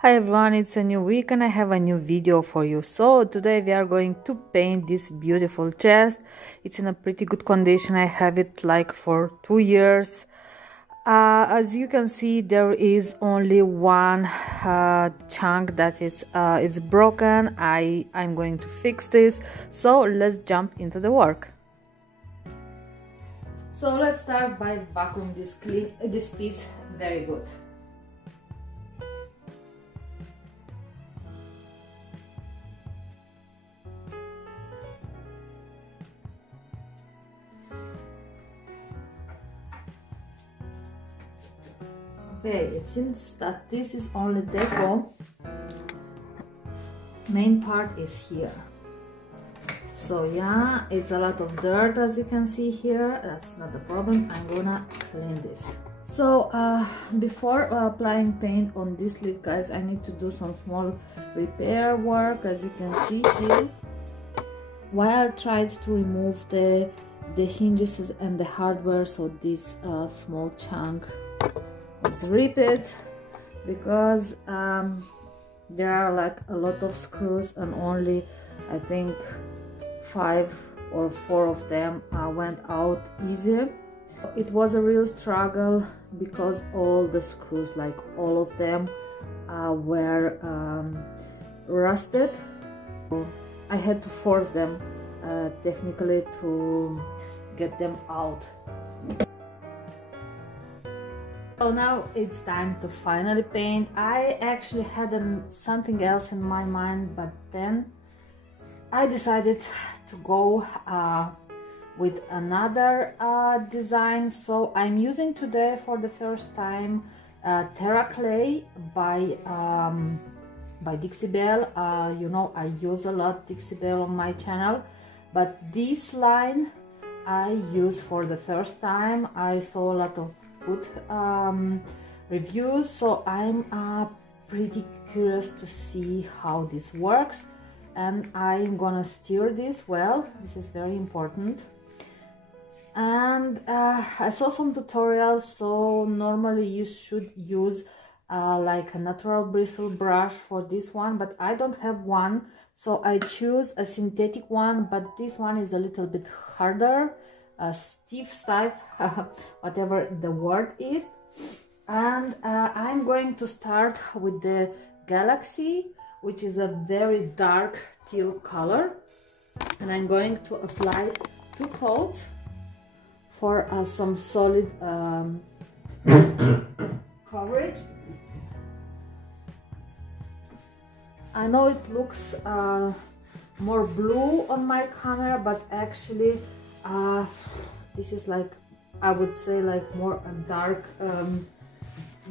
Hi everyone, it's a new week and I have a new video for you. So today we are going to paint this beautiful chest. It's in a pretty good condition. I have it like for 2 years. As you can see, there is only one chunk that is it's broken. I'm going to fix this. So let's jump into the work. So let's start by vacuuming this piece very good. Okay, it seems that this is only deco. Main part is here. So yeah, it's a lot of dirt as you can see here. That's not a problem. I'm gonna clean this. So before applying paint on this lid, guys, I need to do some small repair work, as you can see here. While I tried to remove the hinges and the hardware, so this small chunk was ripped, because there are like a lot of screws and only I think 5 or 4 of them went out easy. It was a real struggle because all the screws, like all of them, were rusted. I had to force them technically to get them out. So now it's time to finally paint. I actually had something else in my mind, but then I decided to go with another design. So I'm using today for the first time Terra Clay by Dixie Belle. You know, I use a lot Dixie Belle on my channel, but this line I use for the first time. I saw a lot of good reviews, so I'm pretty curious to see how this works, and I'm gonna stir this well. This is very important. And I saw some tutorials, so normally you should use like a natural bristle brush for this one, but I don't have one, so I choose a synthetic one, but this one is a little bit harder, stiff, whatever the word is. And I'm going to start with the Galaxy, which is a very dark teal color, and I'm going to apply 2 coats for some solid coverage. I know it looks more blue on my camera, but actually this is like, I would say, like more a dark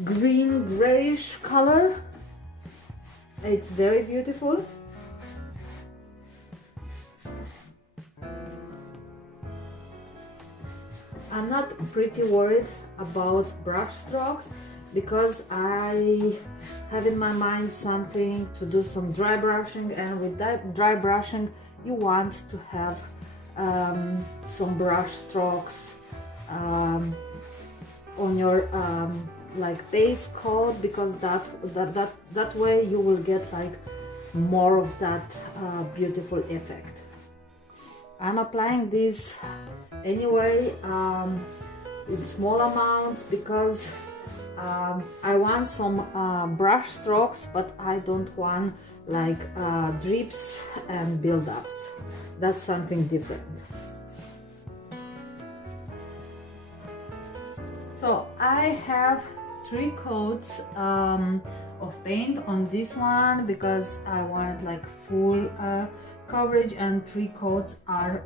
green grayish color. It's very beautiful. I'm not pretty worried about brush strokes because I have in my mind something to do some dry brushing, and with that dry brushing you want to have some brush strokes on your like base coat, because that way you will get like more of that beautiful effect. I'm applying this anyway in small amounts because I want some brush strokes, but I don't want like drips and build-ups. That's something different. So I have 3 coats of paint on this one because I wanted like full coverage, and 3 coats are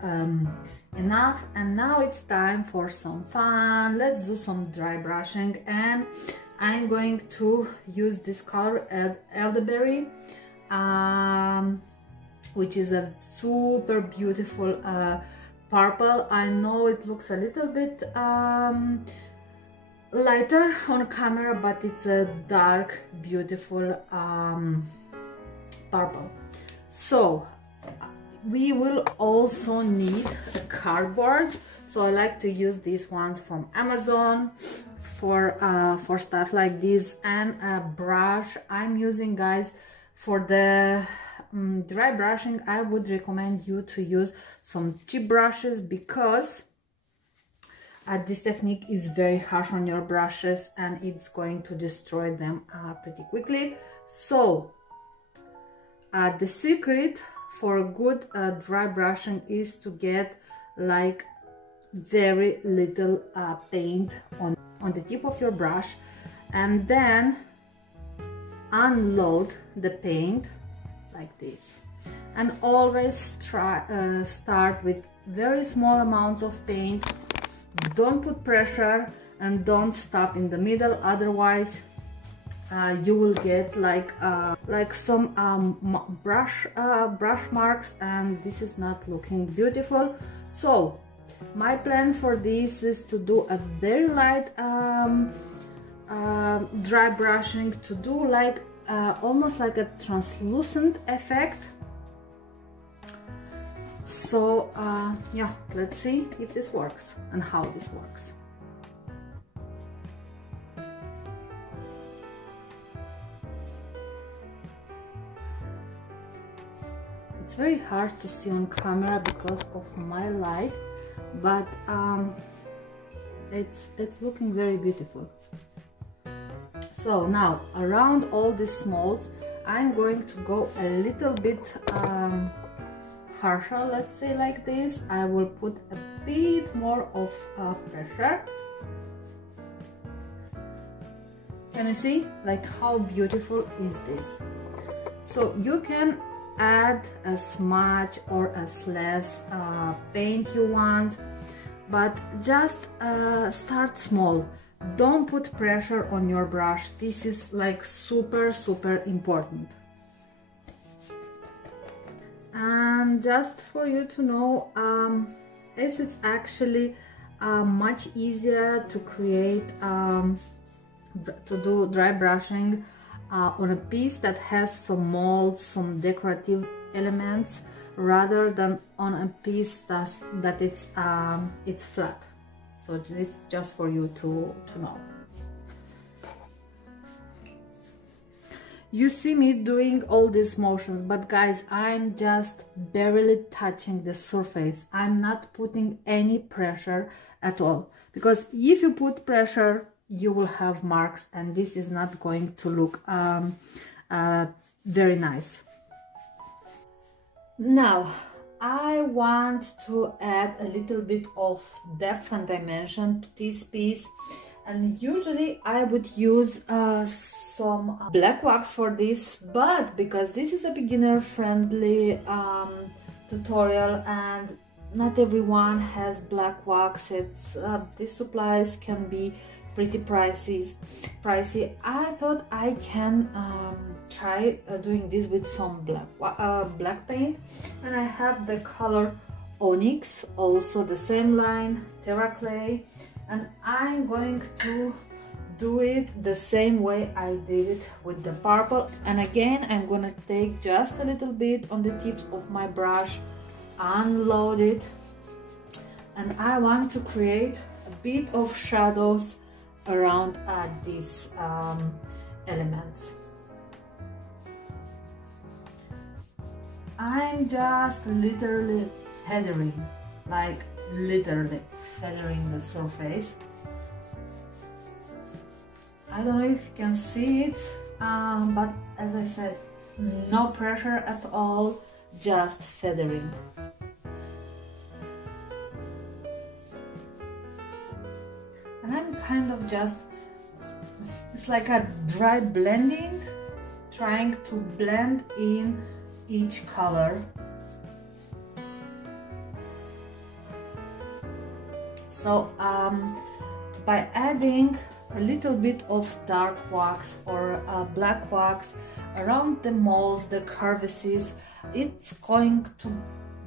enough. And now it's time for some fun. Let's do some dry brushing, and I'm going to use this color, Elderberry, which is a super beautiful purple. I know it looks a little bit lighter on camera, but it's a dark, beautiful purple. So we will also need a cardboard, so I like to use these ones from Amazon for stuff like this, and a brush I'm using, guys, for the dry brushing. I would recommend you to use some cheap brushes, because this technique is very harsh on your brushes and it's going to destroy them pretty quickly. So the secret for good dry brushing is to get like very little paint on the tip of your brush, and then unload the paint like this. And always start with very small amounts of paint. Don't put pressure and don't stop in the middle, otherwise you will get like some brush marks, and this is not looking beautiful. So my plan for this is to do a very light dry brushing, to do like almost like a translucent effect. So yeah, let's see if this works and how this works. It's very hard to see on camera because of my light, but it's looking very beautiful. So now around all these molds I'm going to go a little bit harsher, let's say like this. I will put a bit more of pressure. Can you see like how beautiful is this? So you can add as much or as less paint you want, but just start small. Don't put pressure on your brush. This is like super important. And just for you to know, it's actually much easier to create to do dry brushing on a piece that has some molds, some decorative elements, rather than on a piece that it's flat. So this is just for you to know. You see me doing all these motions, but guys, I'm just barely touching the surface. I'm not putting any pressure at all, because if you put pressure, you will have marks, and this is not going to look very nice. Now I want to add a little bit of depth and dimension to this piece, and usually I would use some black wax for this, but because this is a beginner friendly tutorial and not everyone has black wax, these supplies can be pretty pricey. I thought I can try doing this with some black paint, and I have the color Onyx, also the same line, Terra Clay, and I'm going to do it the same way I did it with the purple. And again, I'm gonna take just a little bit on the tips of my brush, unload it, and I want to create a bit of shadows around these elements. I'm just literally feathering, like literally feathering the surface. I don't know if you can see it, but as I said, no pressure at all, just feathering. And I'm kind of just, it's like a dry blending, trying to blend in each color. So by adding a little bit of dark wax or black wax around the molds, the crevices, it's going to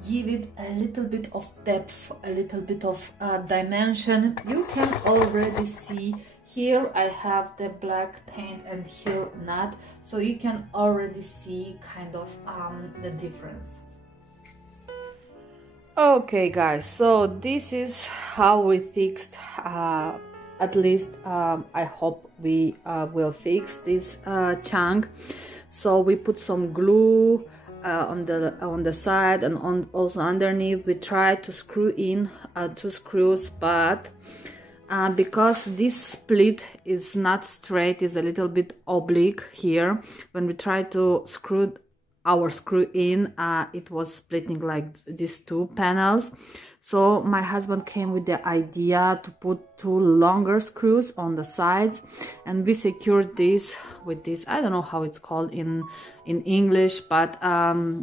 give it a little bit of depth, a little bit of dimension. You can already see here I have the black paint and here not, so you can already see kind of the difference. Okay guys, so this is how we fixed at least I hope we will fix this chunk. So we put some glue on the side and also underneath. We try to screw in 2 screws, but because this split is not straight, is a little bit oblique here, when we try to screw in, it was splitting like these 2 panels. So my husband came with the idea to put 2 longer screws on the sides, and we secured this with this, I don't know how it's called in English, but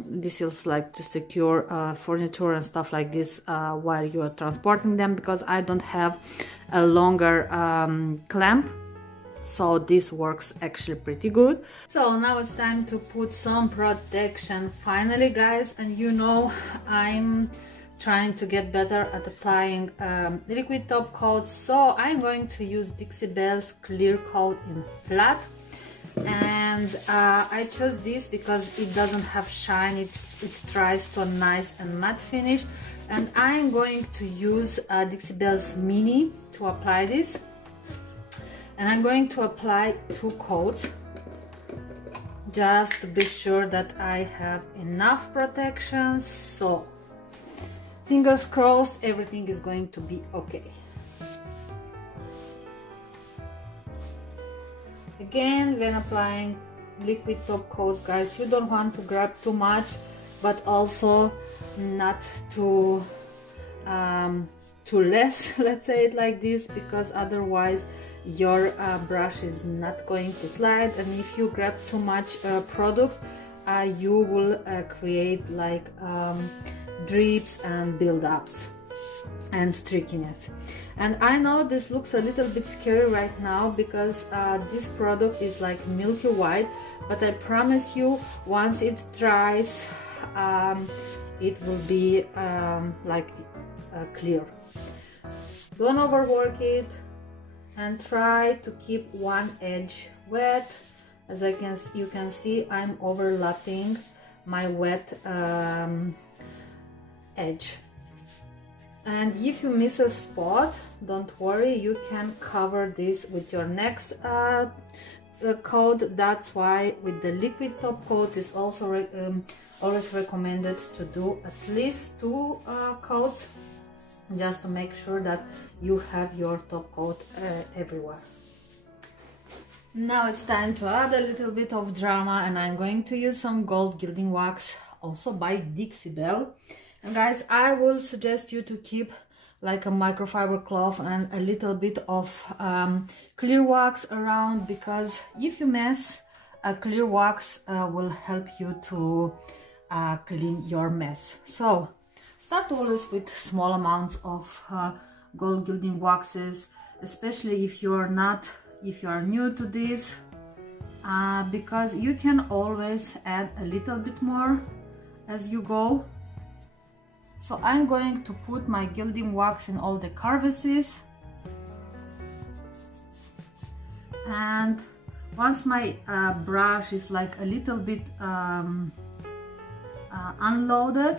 this is like to secure furniture and stuff like this while you are transporting them, because I don't have a longer clamp. So this works actually pretty good. So now it's time to put some protection finally, guys. And you know, I'm trying to get better at applying liquid top coat, so I'm going to use Dixie Belle's clear coat in flat. And I chose this because it doesn't have shine, it dries to a nice and matte finish. And I'm going to use Dixie Belle's Mini to apply this. And I'm going to apply 2 coats just to be sure that I have enough protection. So fingers crossed, everything is going to be okay. Again, when applying liquid top coats, guys, you don't want to grab too much, but also not too less, let's say it like this, because otherwise your brush is not going to slide. And if you grab too much product, you will create like drips and build-ups and streakiness. And I know this looks a little bit scary right now because this product is like milky white, but I promise you, once it dries, it will be like clear. Don't overwork it, and try to keep one edge wet. As you can see, I'm overlapping my wet edge. And if you miss a spot, don't worry, you can cover this with your next coat. That's why with the liquid top coats, it's also always recommended to do at least 2 coats, just to make sure that you have your top coat everywhere. Now it's time to add a little bit of drama, and I'm going to use some gold gilding wax, also by Dixie Belle. And guys, I will suggest you to keep like a microfiber cloth and a little bit of clear wax around, because if you mess, clear wax will help you to clean your mess. So start always with small amounts of gold gilding waxes, especially if you are new to this, because you can always add a little bit more as you go. So I'm going to put my gilding wax in all the crevices, and once my brush is like a little bit unloaded,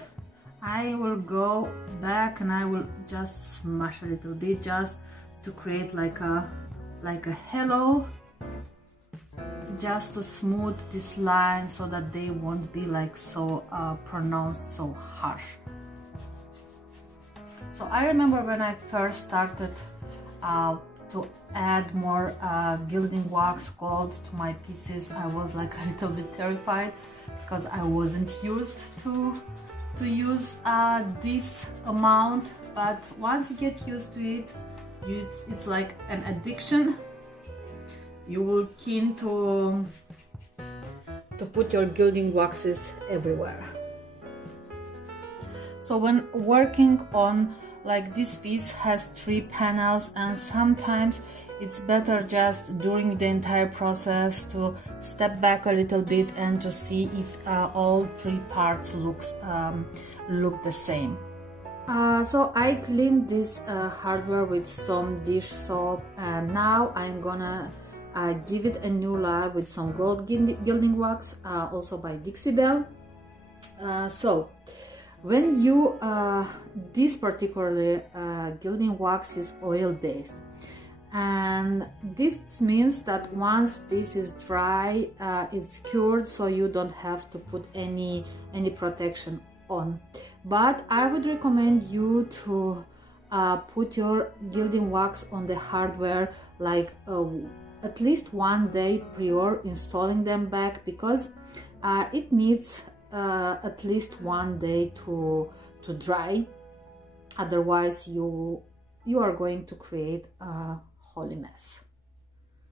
I will go back and I will just smash a little bit, just to create like a halo, just to smooth this line so that they won't be like so pronounced, so harsh. So I remember when I first started to add more gilding wax gold to my pieces, I was like a little bit terrified because I wasn't used to use this amount. But once you get used to it, it's like an addiction. You will keen to put your gilding waxes everywhere. So when working on, like, this piece has 3 panels, and sometimes it's better just during the entire process to step back a little bit and to see if all 3 parts look the same. So I cleaned this hardware with some dish soap, and now I'm gonna give it a new life with some gold gilding wax, also by Dixie Belle. So when this particular gilding wax is oil based, and this means that once this is dry, it's cured, so you don't have to put any protection on. But I would recommend you to put your gilding wax on the hardware like at least 1 day prior installing them back, because it needs at least 1 day to dry. Otherwise you are going to create a holy mess.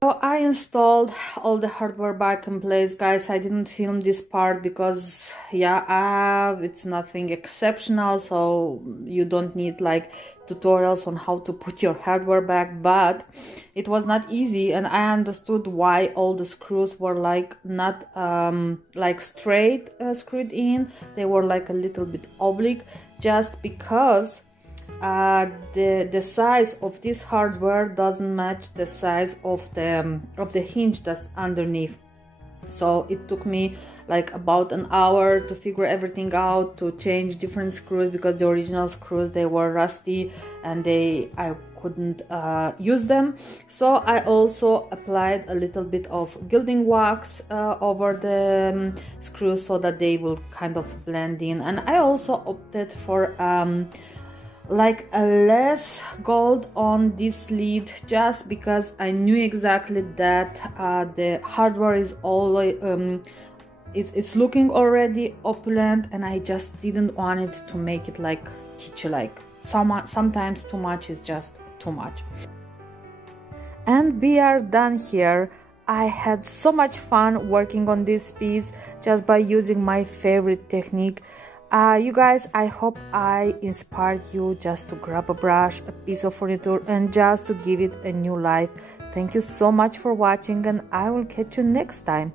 So I installed all the hardware back in place, guys. I didn't film this part because yeah, it's nothing exceptional, so you don't need like tutorials on how to put your hardware back, but it was not easy, and I understood why all the screws were like not like straight screwed in. They were like a little bit oblique, just because the size of this hardware doesn't match the size of the hinge that's underneath. So it took me like about an hour to figure everything out, to change different screws, because the original screws, they were rusty and I couldn't use them. So I also applied a little bit of gilding wax over the screws so that they will kind of blend in. And I also opted for like a less gold on this lid, just because I knew exactly that the hardware is always it's looking already opulent, and I just didn't want it to make it like kitschy. Like sometimes too much is just too much. And we are done here. I had so much fun working on this piece just by using my favorite technique. You guys, I hope I inspired you just to grab a brush, a piece of furniture, and just to give it a new life. Thank you so much for watching, and I will catch you next time.